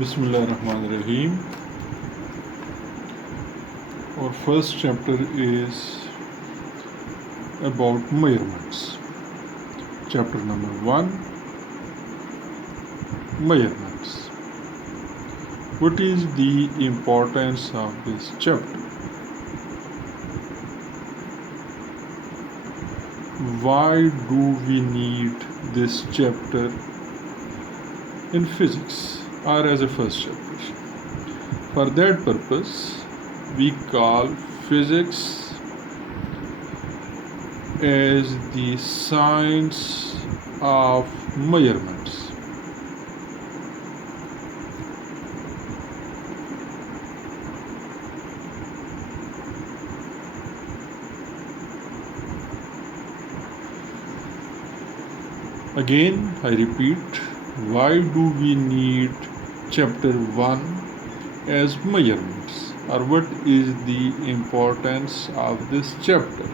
Bismillahirrahmanirrahim. Our first chapter is about measurements. Chapter number 1, measurements. What is the importance of this chapter? Why do we need this chapter in physics or as a first chapter? For that purpose, we call physics as the science of measurements. Again, I repeat, why do we need chapter 1 as measurements, or what is the importance of this chapter?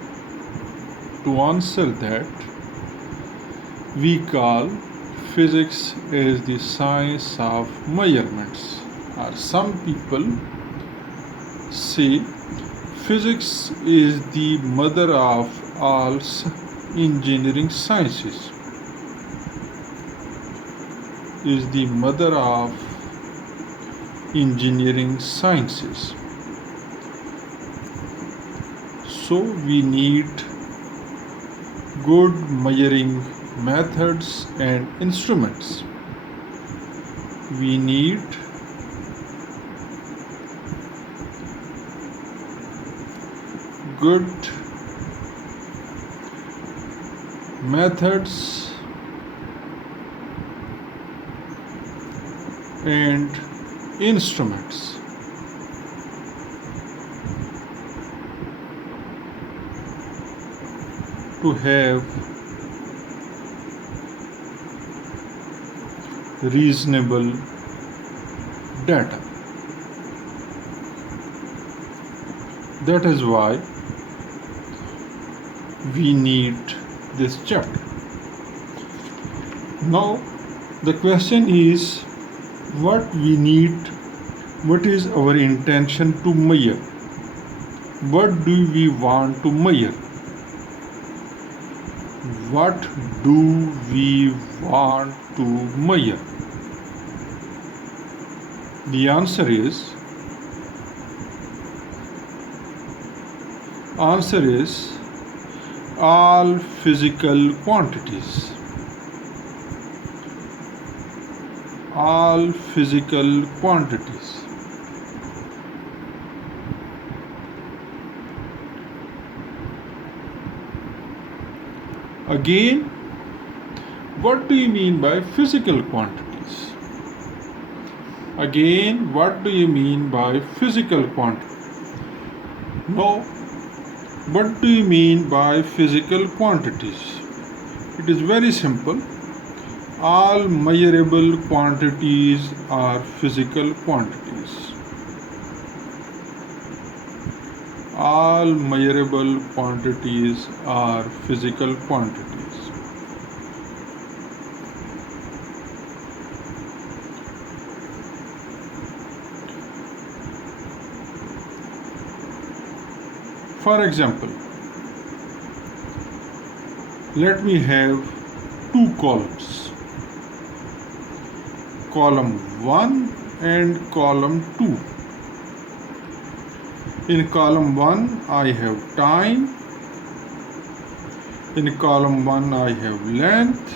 To answer that, we call physics as the science of measurements, or some people say physics is the mother of all engineering sciences, is the mother of engineering sciences. So we need good measuring methods and instruments. We need good methods and instruments. To have reasonable data. That is why we need this chapter. Now the question is, what we need, what is our intention to measure? What do we want to measure? What do we want to measure? The answer is all physical quantities. All physical quantities. Again, what do you mean by physical quantities? Again, what do you mean by physical quantities? No, what do you mean by physical quantities? It is very simple. All measurable quantities are physical quantities. All measurable quantities are physical quantities. For example, let me have two columns. Column 1 and column 2. In column 1 I have time, in column 1 I have length,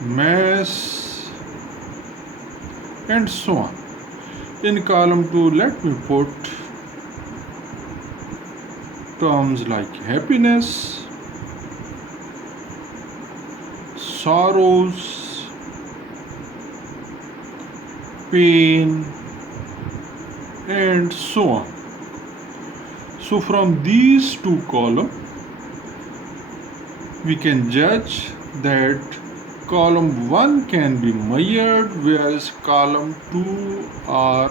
mass, and so on. In column 2 let me put terms like happiness, sorrows, pain, and so on. So from these two columns we can judge that column 1 can be measured whereas column 2 are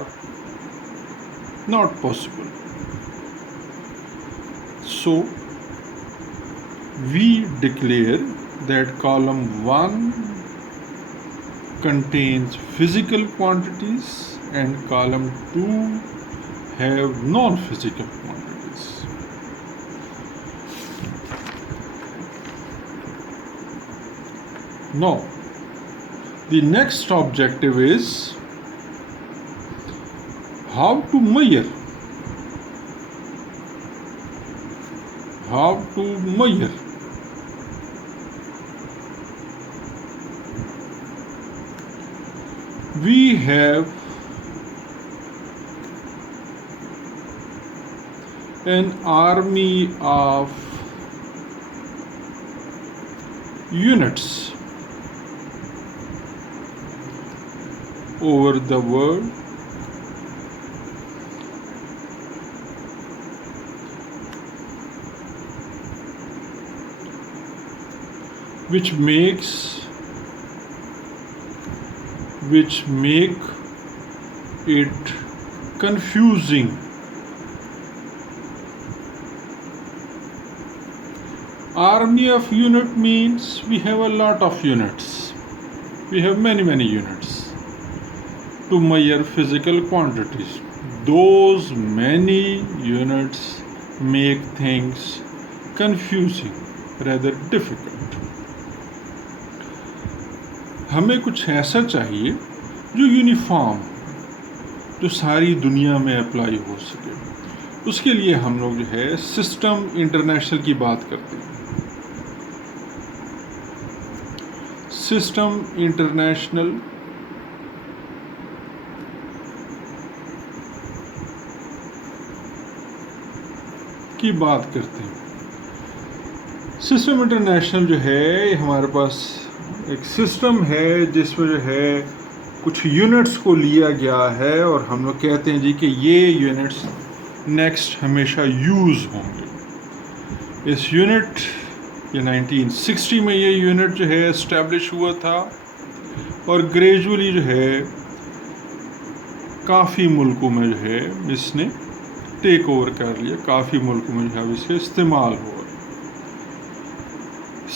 not possible. So we declare that column 1 contains physical quantities and column 2 have non-physical quantities. Now, the next objective is how to measure. How to measure. We have an army of units over the world, which make it confusing. Army of unit means we have a lot of units. We have many units to measure physical quantities. Those many units make things confusing, rather difficult. हमें कुछ ऐसा चाहिए जो यूनिफॉर्म, जो सारी दुनिया में अप्लाई हो सके। उसके लिए हम लोग जो है सिस्टम इंटरनेशनल की बात करते हैं। सिस्टम इंटरनेशनल की बात करते हैं। सिस्टम इंटरनेशनल जो है हमारे पास एक सिस्टम है जिसमें जो है कुछ यूनिट्स को लिया गया है और हम लोग कहते हैं जी कि ये यूनिट्स नेक्स्ट हमेशा यूज़ होंगे। इस यूनिट ये 1960 में ये यूनिट जो है एस्टैब्लिश हुआ था और ग्रेजुअली जो है काफ़ी मुल्कों में जो है इसने टेक ओवर कर लिया। काफ़ी मुल्कों में जो है इसका इस्तेमाल हो रहा है।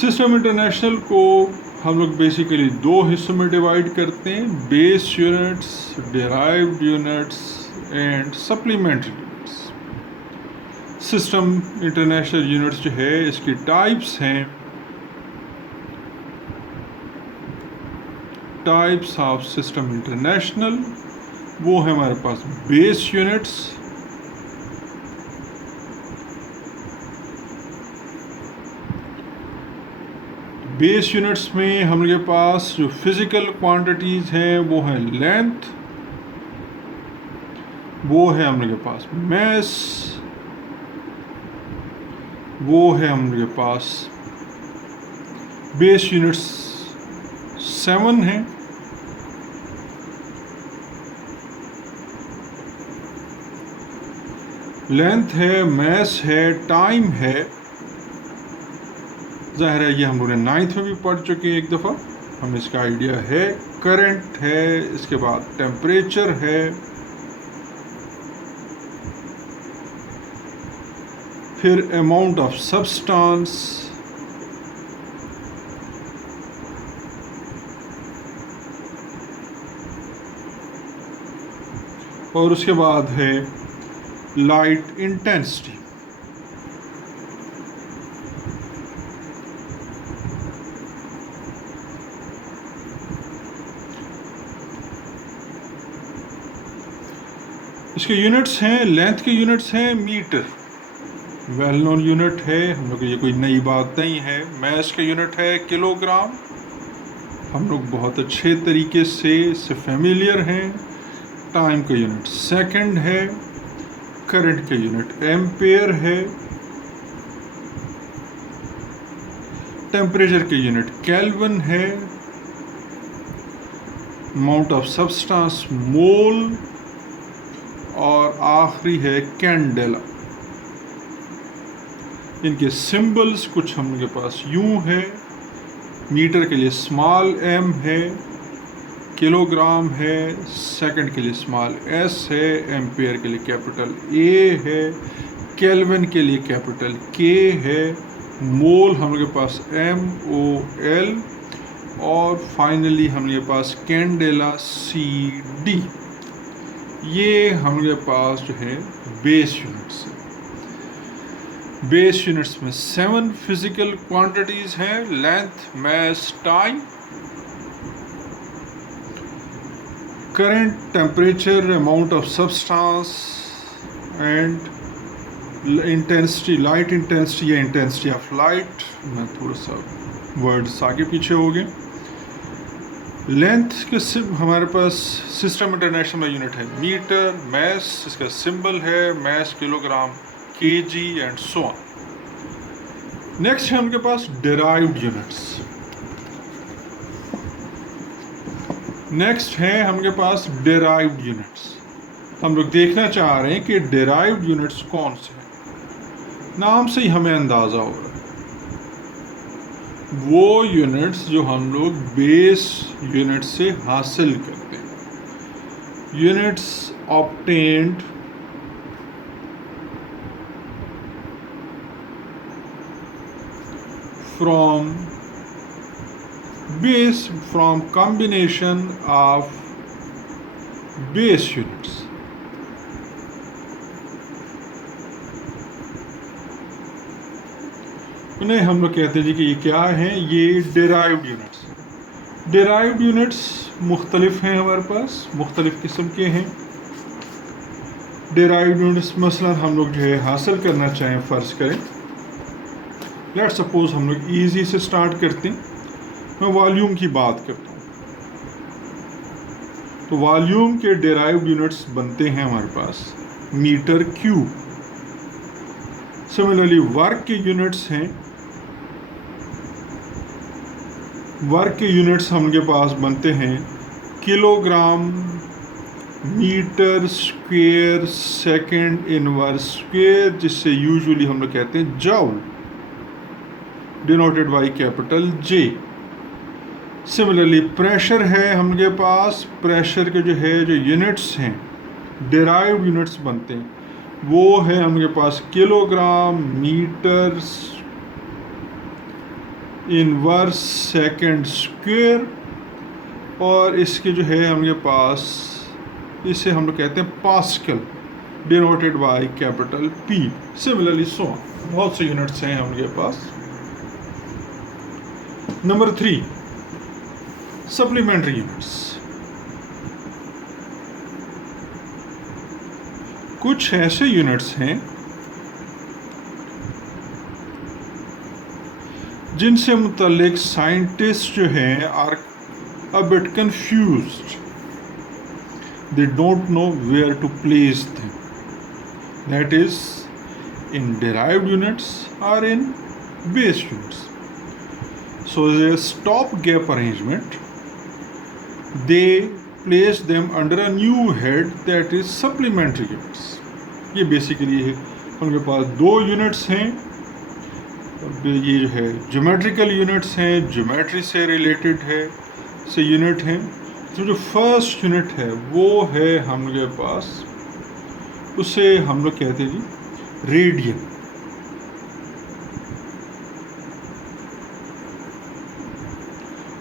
सिस्टम इंटरनेशनल को हम लोग बेसिकली दो हिस्सों में डिवाइड करते हैं, base units, derived units and supplementary units. System international units जो है इसकी टाइप्स हैं, टाइप्स ऑफ सिस्टम इंटरनेशनल, वो है हमारे पास बेस यूनिट्स, बेस यूनिट्स में हम लोग के पास जो फिजिकल क्वांटिटीज़ हैं वो है लेंथ, वो है हम लोग के पास मैस, वो है हम लोग के पास बेस यूनिट्स 7 हैं। लेंथ है, मैस है, टाइम है। ज़ाहिर है ये हम लोग ने 9th में भी पढ़ चुके हैं एक दफ़ा, हमें इसका आइडिया है। करंट है, इसके बाद टेम्परेचर है, फिर अमाउंट ऑफ सब्सटेंस, और उसके बाद है लाइट इंटेंसिटी। इसके यूनिट्स हैं, लेंथ के यूनिट्स हैं मीटर, वेल नोन यूनिट है, हम लोग ये कोई नई बात नहीं है। मैस के यूनिट है किलोग्राम, हम लोग बहुत अच्छे तरीके से इससे फेमिलियर हैं। टाइम का यूनिट सेकंड है, करंट का यूनिट एम्पेयर है, टेम्परेचर के यूनिट केल्विन है, अमाउंट ऑफ सब्सटेंस मोल, और आखिरी है कैंडेला। इनके सिंबल्स कुछ हम लोग के पास यूं है, मीटर के लिए स्मॉल m है, किलोग्राम है, सेकंड के लिए स्मॉल s है, एम्पेयर के लिए कैपिटल A है, केल्विन के लिए कैपिटल K है, मोल हम लोग के पास MOL, और फाइनली हमारे पास कैंडेला CD, ये हमारे पास जो है बेस यूनिट्स है। बेस यूनिट्स में 7 फिजिकल क्वांटिटीज हैं: लेंथ, मास, time, current, temperature, amount of substance and intensity, light intensity या इंटेंसिटी ऑफ लाइट। मैं थोड़ा सा वर्ड्स आगे पीछे हो गए। लेंथ के हमारे पास सिस्टम इंटरनेशनल में यूनिट है मीटर, मास इसका सिंबल है, mass kilogram, KG and so on. Next है उनके पास डिराइव्ड यूनिट्स। नेक्स्ट है हमके पास डिराइव्ड यूनिट्स। हम लोग देखना चाह रहे हैं कि डिराइव्ड यूनिट्स कौन से हैं। नाम से ही हमें अंदाज़ा हो रहा है, वो यूनिट्स जो हम लोग बेस यूनिट से हासिल करते हैं। Units obtained from combination of base units। उन्हें हम लोग कहते हैं जी कि ये क्या हैं, ये डिराइव्ड यूनिट्स। डिराइव्ड यूनिट्स मुख्तलिफ हैं, हमारे पास मुख्तलिफ किस्म के हैं डिराइव्ड यूनिट्स। मसलन हम लोग जो है हासिल करना चाहें, फ़र्ज़ करें लेट्स सपोज हम लोग ईजी से स्टार्ट करते हैं। मैं वॉल्यूम की बात करता हूँ, तो वॉल्यूम के डिराइव्ड यूनिट्स बनते हैं हमारे पास मीटर क्यूब। सिमिलरली वर्क के यूनिट्स हैं, वर्क के यूनिट्स हमके पास बनते हैं kilogram, metre square, second inverse square, जिससे यूजुअली हम लोग कहते हैं joule, denoted by capital J। Similarly pressure है हमके पास, प्रेशर के जो यूनिट्स हैं, डिराइव्ड यूनिट्स बनते हैं, वो है हमके पास kilogram, metre inverse second square, और इसके जो है हमके पास, इसे हम लोग कहते हैं pascal, denoted by capital P। Similarly so बहुत से यूनिट्स हैं हमके पास। नंबर 3, सप्लीमेंट्री यूनिट्स। कुछ ऐसे यूनिट्स हैं जिनसे मुतल्लिक साइंटिस्ट जो हैं are a bit confused, they don't know where to place them, that is in derived units और in base units. So as a stop gap arrangement they place them under a new head, that is supplementary units। ये बेसिकली है उनके पास 2 यूनिट्स हैं, ये जो है geometrical units हैं, ज्योमेट्री से रिलेटेड है से यूनिट हैं। तो जो फर्स्ट यूनिट है वो है हम लोग के पास, उसे हम लोग कहते हैं जी radian.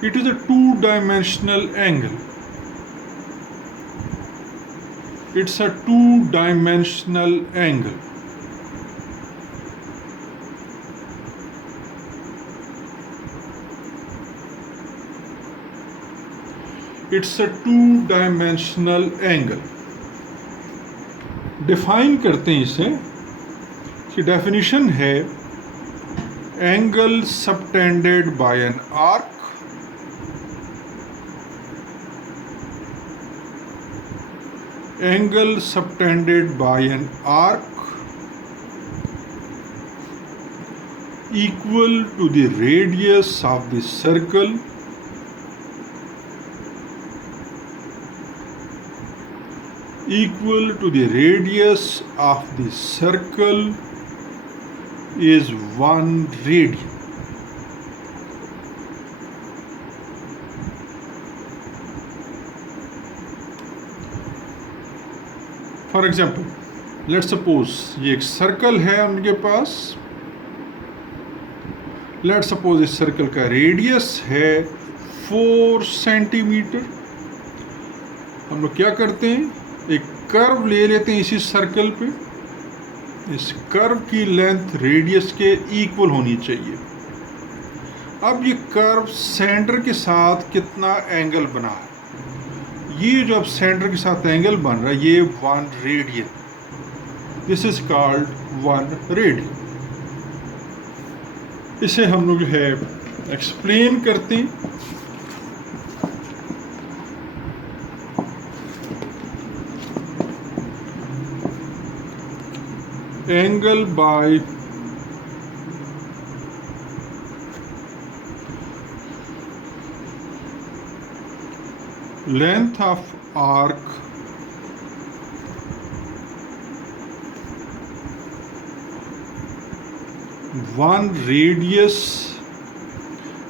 It is a 2-dimensional angle। It's a 2-dimensional angle। It's a 2-dimensional angle। Define करते हैं इसे, कि डेफिनेशन है angle subtended bye an arc angle subtended by an arc equal to the radius of the circle is 1 radian। For example let's suppose ये एक सर्कल है उनके पास, let's suppose इस सर्कल का रेडियस है 4 सेंटीमीटर। हम लोग क्या करते हैं, एक कर्व ले लेते हैं इसी सर्कल पे। इस कर्व की लेंथ रेडियस के इक्वल होनी चाहिए। अब ये कर्व सेंटर के साथ कितना एंगल बना है, ये जो अब सेंटर के साथ एंगल बन रहा है ये 1 रेडियन, दिस इज कॉल्ड 1 रेडियन। इसे हम लोग जो है एक्सप्लेन करते हैं। Angle by length of arc one radius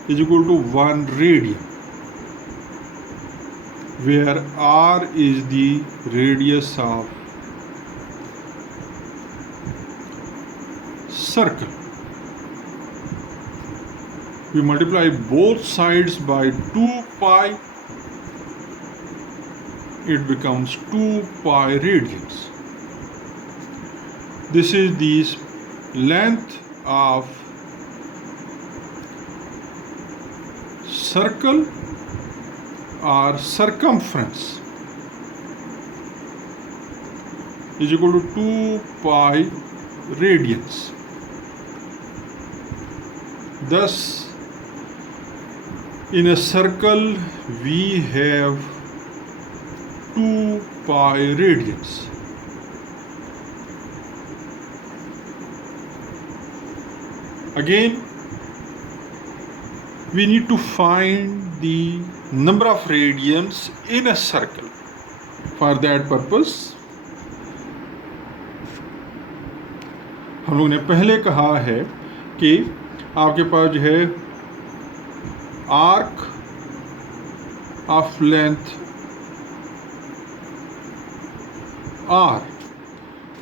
is equal to 1 radian, where r is the radius of circle. We multiply both sides by 2 pi, it becomes 2 pi radians. This is the length of circle or circumference is equal to 2 pi radians. Thus, in a circle we have 2 pi radians. Again, we need to find the number of radians in a circle. For that purpose, हम लोग ने पहले कहा है कि आपके पास जो है arc of length r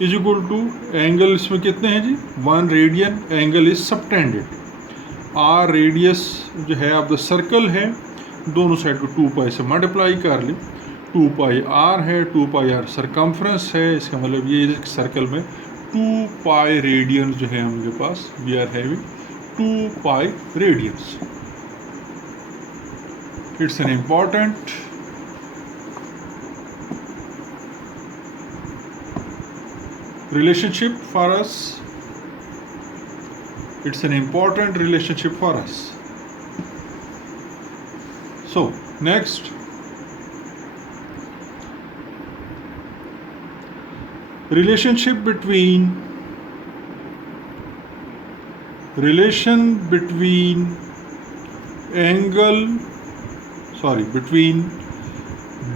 is equal to angle, इसमें कितने हैं जी 1 radian, angle is subtended, r radius जो है ऑफ द सर्कल है, दोनों साइड को 2 पाई से मल्टीप्लाई कर लें, 2 पाई r है, 2 पाई r सरकमफ्रेंस है, इसका मतलब ये सर्कल में 2 पाई रेडियन जो है हमारे पास, we are having 2 pi radians. It's an important relationship for us. It's an important relationship for us. So, next, relation between between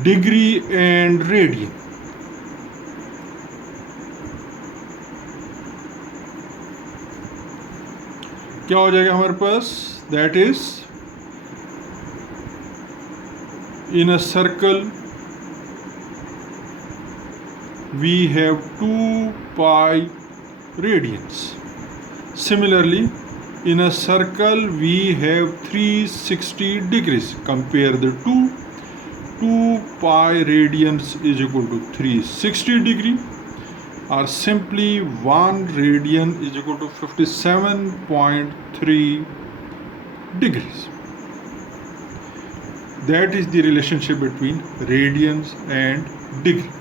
degree and radian. क्या हो जाएगा हमारे पास, that is in a circle we have 2 pi radians. Similarly, in a circle we have 360 degrees. Compare the two pi radians is equal to 360 degree, or simply 1 radian is equal to 57.3 degrees. That is the relationship between radians and degree.